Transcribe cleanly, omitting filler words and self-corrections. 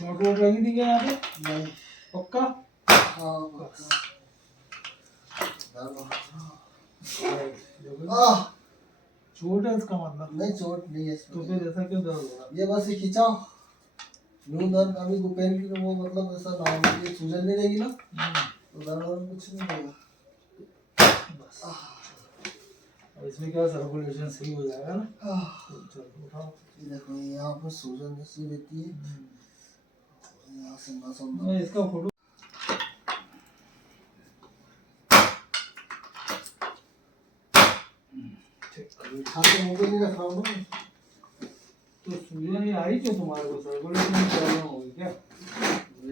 चोट वोट लगी थी क्या यहाँ पे? नहीं। पक्का? हाँ बस। चोट है इसका मतलब? नहीं चोट नहीं है इसमें। तो फिर ऐसा क्यों दर्द हो रहा? ये बस ये खिंचाव यूं दर्द अभी पेन की वो मतलब ऐसा नॉर्मल ये सूजन नहीं रहेगी ना तो दर्द और कुछ नहीं होगा बस। अब इसमें क्या सर्कुलेशन सही हो जाएगा ना? तो चलो उठाओ। ये देखो ये यहाँ पर सूजन जैसी रहती है यहाँ से नस मैं इसका फोटो हाँ तो मोबाइल नहीं रखा हूँ ना। तो सूजन ये आई क्यों तुम्हारे को? सर्कुलेशन प्रॉब्लम होगी क्या?